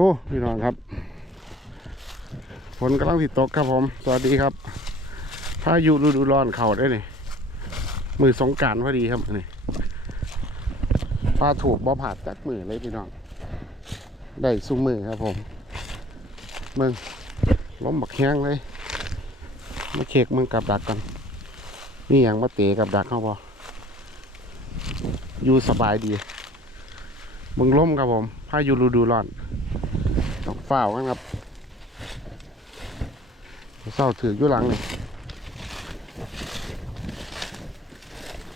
อ้พี่น้องครับฝนกำลังติดตกครับผม สวัสดีครับพายุฤดูร้อนเข่าได้นี่มือสงการพอดีครับนี่ปลาถูกบ่ผาดจากมือเลยพี่น้องได้ซุ้มมือครับผมมึงล้มบักแห้งเลยมาเช็คมึงกับดักกันนี่อยังมาเตะกับดักเขาพออยู่สบายดีมึงล้มครับผมพายุฤดูร้อน ฝ้าวกันครับเศร้าถืออยู่หลังนี่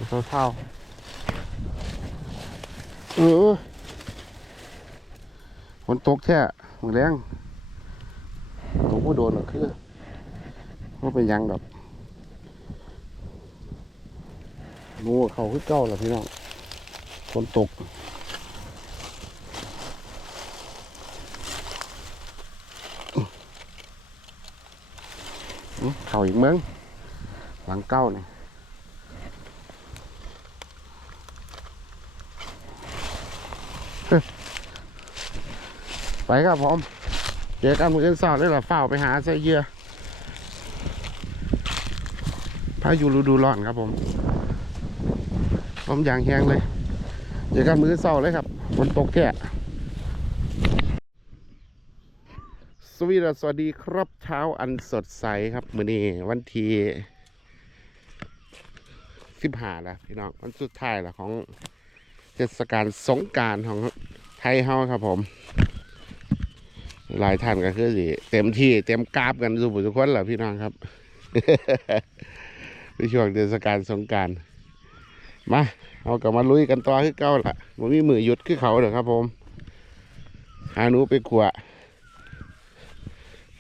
เศร้าเศร้าเออฝนตกแท้มือแรงตกผู้โดนหรอกคือว่าเป็นยังดอกหนูเขาคือเก้าแล้วพี่น้องฝนตก เขาอีกเมืองหลังเก้านี่ยไปครับผมเจอกันมืออื่นสอดเลยล่ะฝ้าไปหาใส่เยื่อพายุฤดูร้อนครับผม ผมอย่างแห้งเลย เจอกันมือเสาเลยครับฝนตกแก่ส วีดัสสวัสดีครับเช้าอันสดใสครับมื้อนี้วันที่สิบห้าแล้วพี่น้องวันสุดท้ายแล้วของเทศกาลสงการของไทยเฮาครับผม หลายท่านก็คือสิเต็มที่เต็มกราบกันทุกผู้ทุกคนแหละพี่น้องครับในช่วงเทศกาลสงการมาเอากลับมาลุยกันต่อคือเก้าละผมมีมือหยุดคือเขาเด้อครับผมหาหนูไปขวา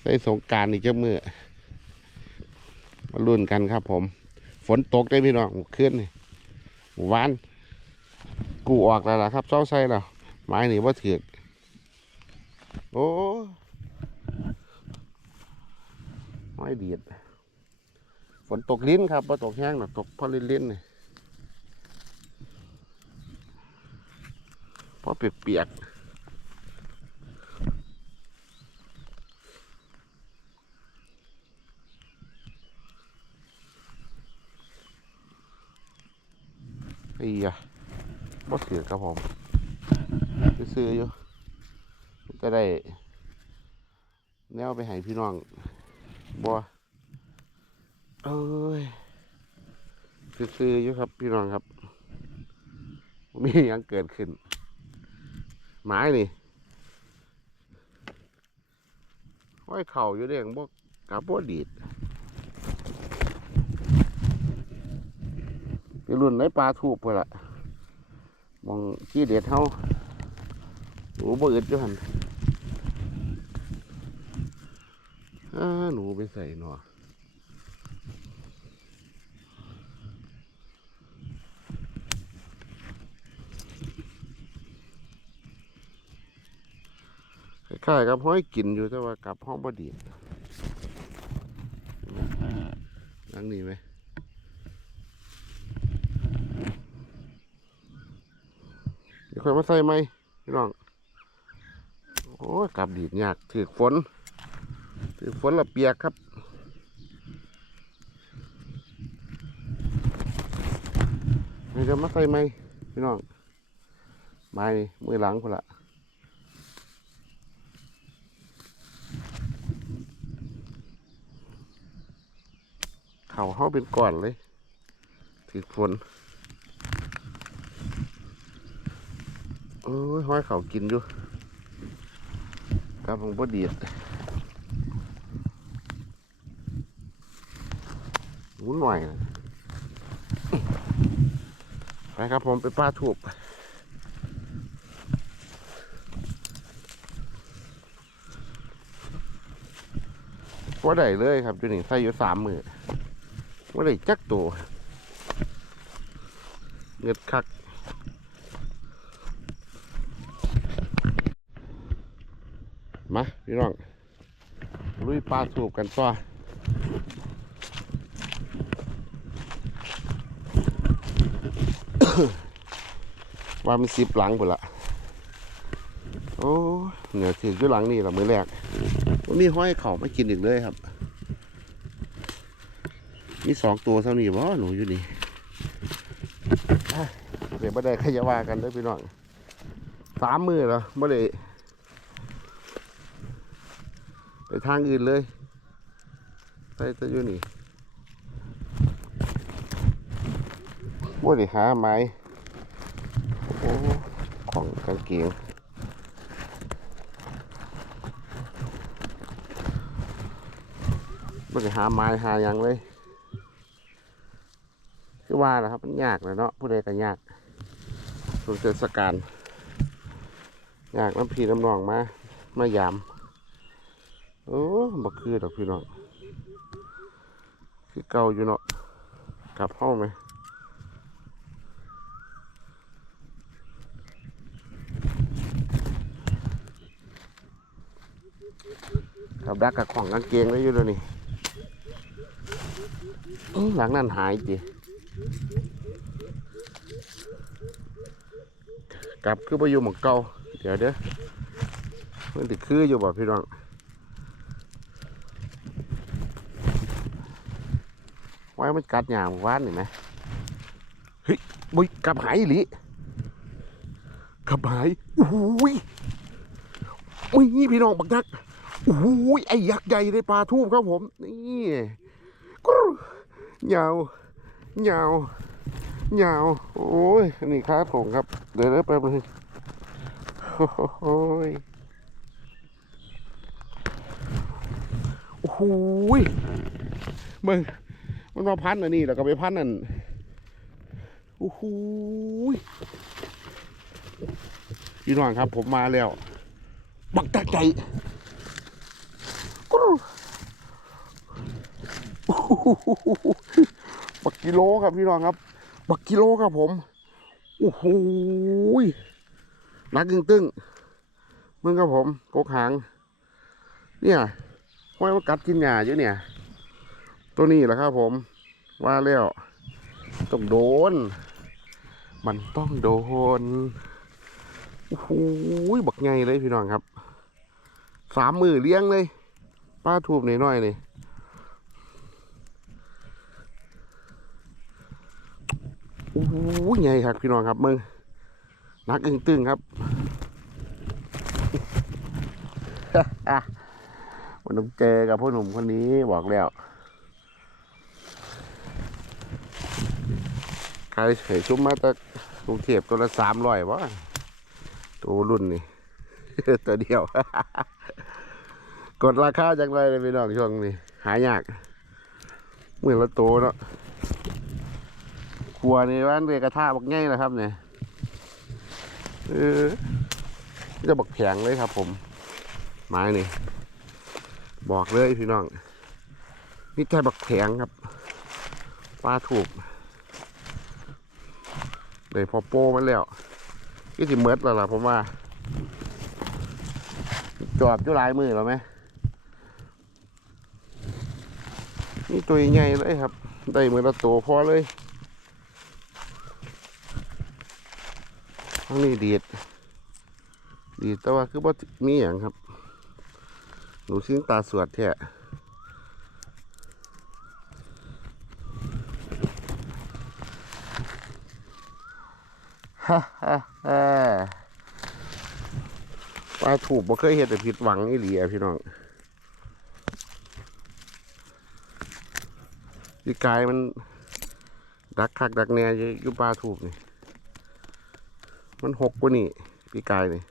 ได้สงการอีกเจ้ามือมาลุ้นกันครับผม ฝนตกได้พี่น้องขึ้นนี่หมู่บ้าน กูออกแล้วล่ะครับเศร้าใส่แล้วไม้นี่ว่าถือกโอ้ไม้เดีดฝนตกลิ้นครับว่าตกแห้งหรอกตกเพราะลิ้นลิ้นนี่เพราะเปียกๆ อ้ยะบ่ถือกครับผมซื้ออยู่จะได้ แนวไปให้พี่น้องบัวเอ้ยซื้ออยู่ครับพี่น้องครับ มีอย่างเกิดขึ้นไม้นี่ห้อยเข่าอยู่เด้งบกกับบัดีดไป รุ่นในปลาทูบไปละมองขี้เด็ดเฮาหนูบ่อึดอยู่หันหนูไปใส่หนอคล้ายๆกับห้อยกินอยู่แต่ว่ากับห้องบดีดนั่งนี่ไหมเดี๋ยว ค่อยมาใส่ไหมพี่น้อง โอ้กลับดีดยากถือฝน ถือฝนละเปียกครับนี่จะมาใส่ไหมพี่น้องไม้นี่มือหลังคนละเข่าเข้าเป็นก่อนเลยถือฝน อ้ยห้อยเขากินอยู่ครับผมบ่ดีดหมุนหน่อยนะไปครับผมไปป้าถูกว่าได้เลยครับจุหนี่งใส่อยู่สามมือว่าได้จักตัวเงือดคัก มาพี่น้องลุยปลาสูบกันต่อว่ามันสิบหลังหมดละโอ้เหนือถืออยู่หลังนี่ละมือแรกมันมีห้อยเข่ามากินอีกเลยครับ มีสองตัวเท่านี้บ่หนูอยู่นี่เดี๋ยวไม่ได้ขยาว่ากันเด้อพี่น้องสามมือแล้วไม่ได้ไป ทางอื่นเลย ไปจะอยู่นี่ว่าได้หาไม้โอ้ของกางเกงไม่ได้หาไม้หายังเลยคือว่านะครับมันยากเลยเนาะผู้ใดก็ยากส่วนเทศกาลยากน้ำพีน้ำนองมา มายาม โอ้บักคือดอกพี่น้องคือเก่าอยู่เนาะกลับห้องไหมกับดักกับของกางเกงไว้อยู่เลยนี่หลังนั้นหายจีกลับคือไปอยู่หมองเก่าเดี๋ยวเด้อมันติดคืออยู่บ่พี่น้อง ว้มันกัดหยามว่านเห็นไหมเฮ้ยบุยกลับหายอีหลีกลับหายโอ้ยโอ้ยนี่พี่น้องบักนักโอ้ยไอ้ยักษ์ใหญ่ในปลาทูบครับผมนี่กรูยาวยาวยาว โอ้ยนี่ค้าถงครับ เดี๋ยวเดี๋ยวไปบนึงโอ้ยโอ้ยมึง มันมาพันอันนี้แล้วก็ไปพันอันโอ้โหยพี่น้องครับ ผมมาแล้ว บักตาใจกรูโอ้โหบักกิโลครับพี่น้องครับ บักกิโลครับผมโอ้โหยหนักตึงๆมึงครับผมกกหาง เนี่ยห้อยว่ากัดกินหญ้าอยู่เนี่ย ตัวนี้แหละครับผม ว่าแล้วต้องโดน มันต้องโดนโอ้โหยบักไงเลยพี่น้องครับสามมือเลี้ยงเลยป้าทูบหน่อยๆนี่โอ้โหใหญ่ครับพี่น้องครับมึงนักอึ้งตึงครับมันต้องเจอกับพ่อหนุ่มคนนี้บอกแล้ว ใครเคยชุ่มมาจากกรุงเทพตัวละสามร้อยวะตัวรุ่นนี่ ตัวเดียว กดราคาจังไรเลยพี่น้องช่วงนี้หายากเหมือนละโตวเนาะครัวในบ้านเรือกระทะบักง่ายนะครับเนี่ยเออจะบักแผงเลยครับ ผมไม้นี่บอกเลยพี่น้องนี่แค่บักแผงครับปลาถูก เลยพอโป้มันแล้วก็สิเมิดแล้วล่ะผมว่า จอบอยู่หลายมือแล้วไหมนี่ตัวใหญ่เลยครับ ได้มือละตัวพอเลยทั้งนี้ดีด ดีดแต่ว่าคือว่ามีอย่างครับ หนูชิ้นตาสวดแท้ฮ่าฮ่าฮ่า ปลาถูกบ่เคยเห็นแต่ผิดหวังอีหลีอะพี่น้องพี่กายมัน ดักคักดักแน่อยู่อยู่ปลาถูกนี่ มันหกกว่านี่ปีกายนี่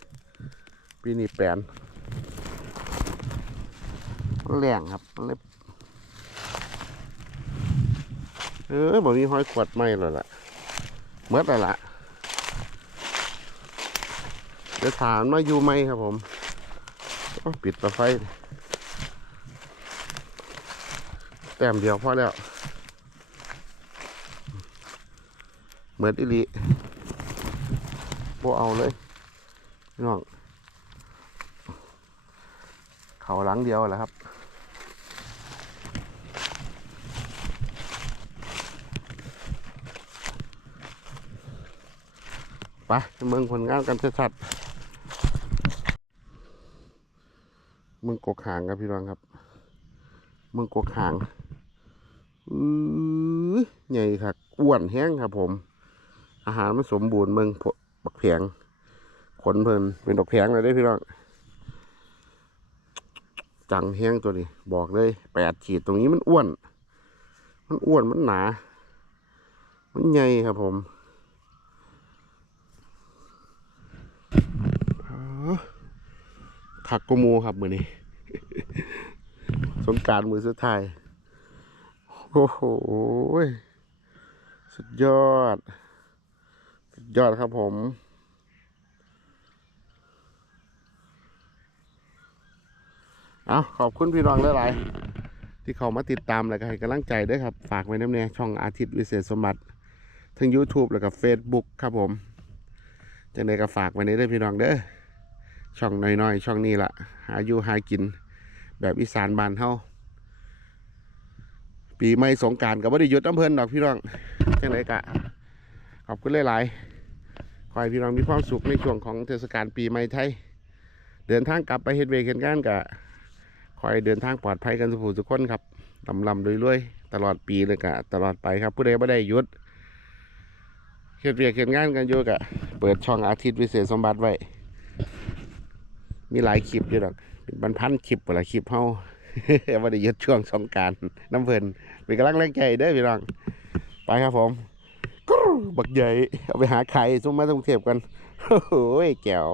ปีนี้แปนมันแรงครับมันเลยเออบ่มีห้อยขวดไม่เลยล่ะเมื่อไรล่ะ เดี๋ยวถามว่าอยู่ไหมครับผมปิดประไฟ แต้มเดียวพอแล้วเหมือนอิลีบ่เอาเลยพี่น้องเขาหลังเดียวแหละครับไปเมืองผลงานกันชัดๆ มืองกกหางครับพี่น้องครับ เมืองกกหางอือใหญ่ครับอ้วนแห้งครับผม อาหารมันสมบูรณ์เมืองพบักแผงขนเพลินเป็นดอกแผงเลยได้พี่น้องจังแห้งตัวนี้ บอกเลยแปดขีดตรงนี้มันอ้วน มันอ้วนมันหนา มันใหญ่ครับผมอ๋อคักกมูครับมือนี้ สงการมือสุดท้าย โอ้โห สุดยอด สุดยอดครับผม เอาขอบคุณพี่น้องหลายๆที่เขามาติดตามและก็ให้กำลังใจด้วยครับ ฝากไว้น้ำเนี่ยช่องอาทิตย์วิเศษสมบัติ ทั้ง YouTube แล้วก็ Facebook ครับผมจังใดก็ฝากไว้ในเด้อพี่น้องเด้อช่องน้อยๆ ช่องนี้ละหาอยู่หากิน แบบอีสานบานเฮาปีใหม่สงการก็บ่ได้หยุดน้ำเพลินดอกพี่น้องจังไดกะขอบคุณหลายๆขอให้พี่น้องมีความสุขในช่วงของเทศกาลปีใหม่ไทย เดินทางกลับไปเฮ็ดเวกเฮ็ดงานกะขอให้เดินทางปลอดภัยกันสุขทุกคนครับลำลำรวยๆตลอดปีเลยกะ ตลอดไปครับผู้ใดบ่ได้หยุดเฮ็ดเวียกเฮ็ดงานกันอยู่กะ เปิดช่องอาทิตย์วิเศษสมบัติไว้ มีหลายคลิปอยู่ดอก บรรพันคลิปเวลาคลิปเฮาว่าได้ยึดช่วงสงการน้ำเพลินเป็นกำลังแรงใจเด้อพี่น้อง ไปครับผมบักใหญ่เอาไปหาไข่ซุ่มมาตรงเทียบกันโอ้ยแก้ว